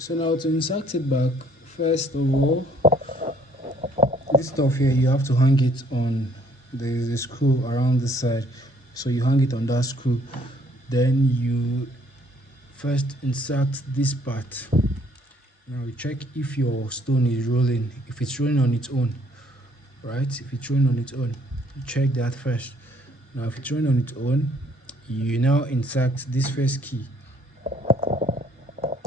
So now to insert it back, first of all, this stuff here, you have to hang it on, there is a screw around the side, so you hang it on that screw. Then you first insert this part. Now you check if your stone is rolling, if it's rolling on its own, right? If it's rolling on its own, check that first. Now if it's rolling on its own, you now insert this first key.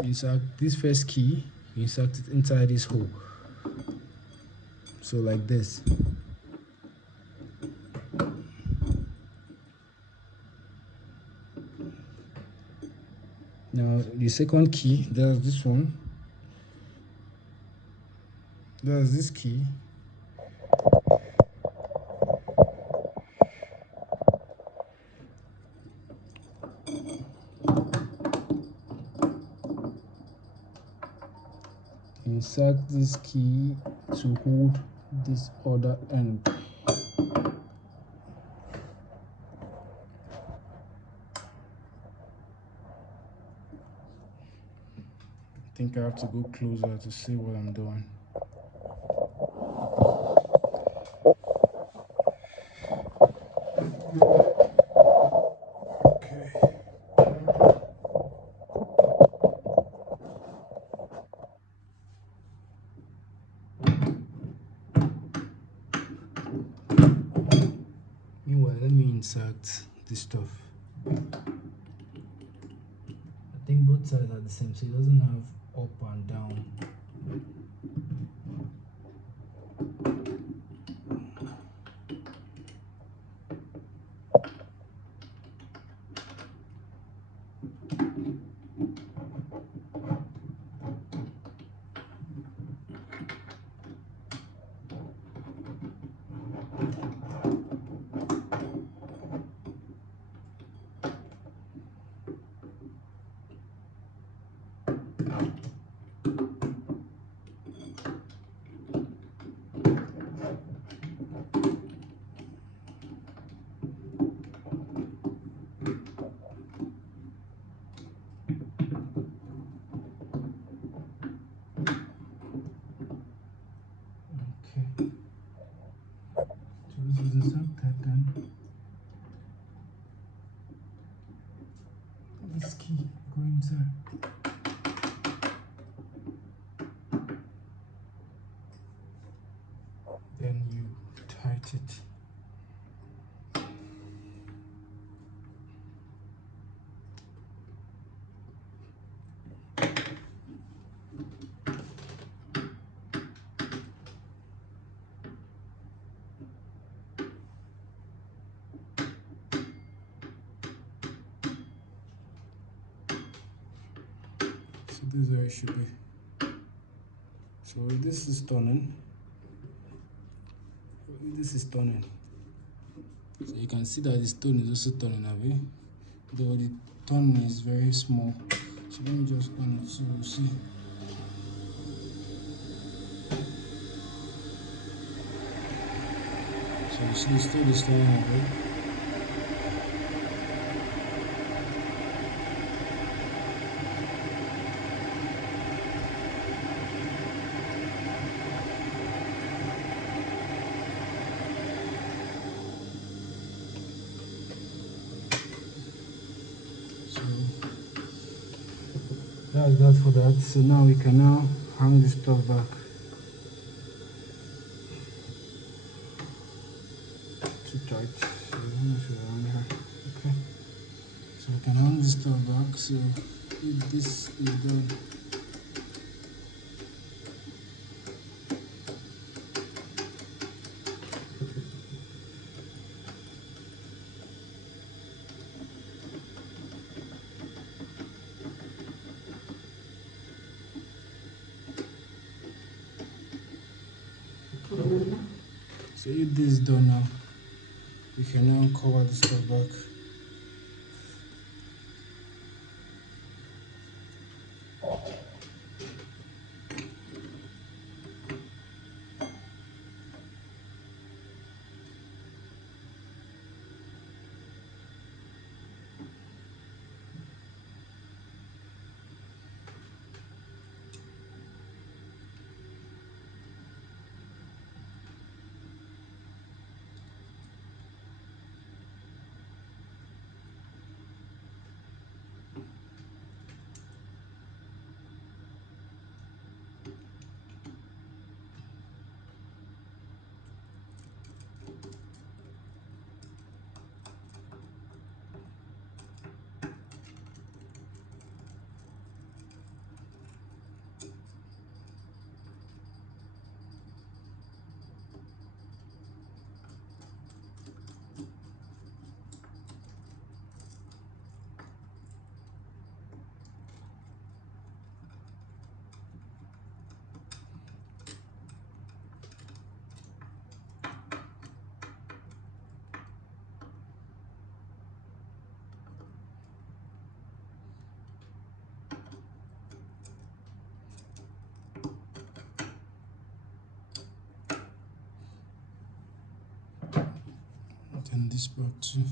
Insert this first key, you insert it inside this hole, so like this. Now the second key, there's this one, there's this key. Insert this key to hold this other end. I think I have to go closer to see what I'm doing. Okay. Meanwhile, let me insert this stuff. I think both sides are the same, so it doesn't have up and down. Okay. So this is inserted, then this key go inside. Then you tighten it. So this is where it should be. So this is turning. This is turning. So you can see that the stone is also turning away, though the turn is very small. So let me just on it so you see. So you see the stone is turning away. So that's that for that. So now we can now hang this stuff back. Too tight. So I'm not sure around here. Okay. So we can hang this stuff back. So if this is done, so if this is done now, we can now cover this stuff back. and this part too.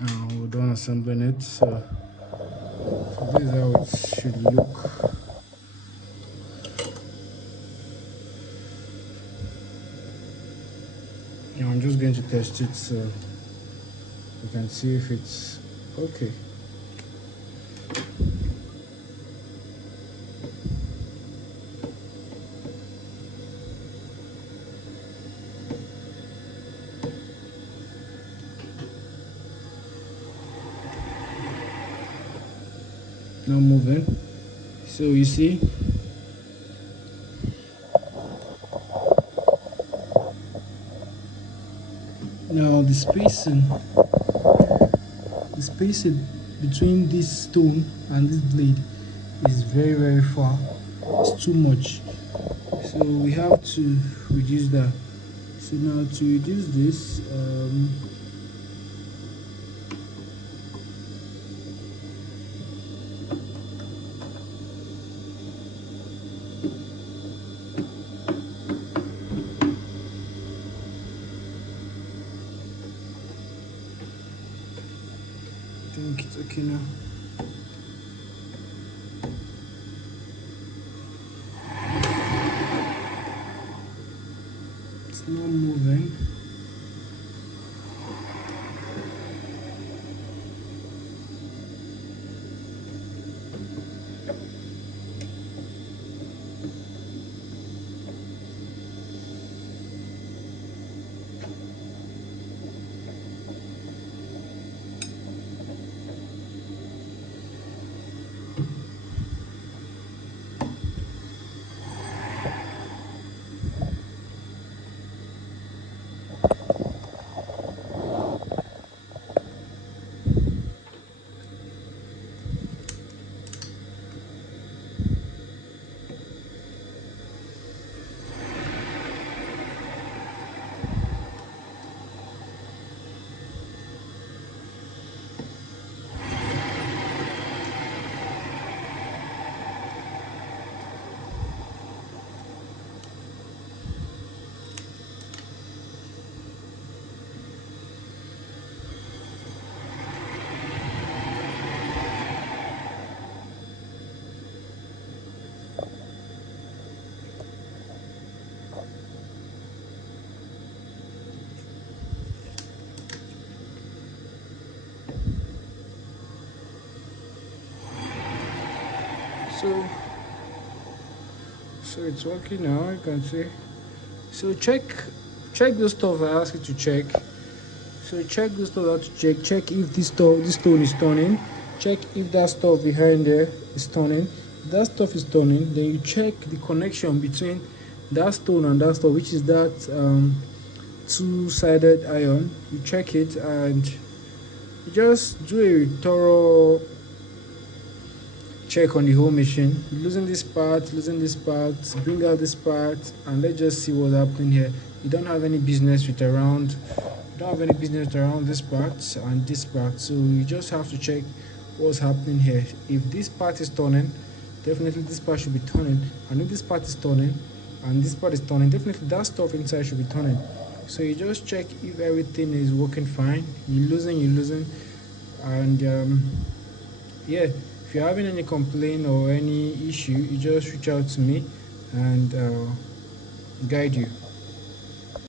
Now we're done assembling it, so this is how it should look. Now I'm just going to test it so we can see if it's okay. Now moving. So you see, now the spacing between this stone and this blade is very far. It's too much, so we have to reduce that. So now to reduce this, I think it's okay now. It's not moving. So it's working now, you can see. So check the stuff I asked you to check. So check the stuff out to check if this stone is turning, check if that stuff behind there is turning. If that stuff is turning, then you check the connection between that stone and that stuff, which is that two-sided iron. You check it and you just do a thorough check on the whole machine. Losing this part, bring out this part, and let's just see what's happening here. You don't have any business with around, this part and this part, so you just have to check what's happening here. If this part is turning, definitely this part should be turning, and if this part is turning and this part is turning, definitely that stuff inside should be turning. So you just check if everything is working fine. You're losing, and yeah, if you're having any complaint or any issue, you just reach out to me and guide you.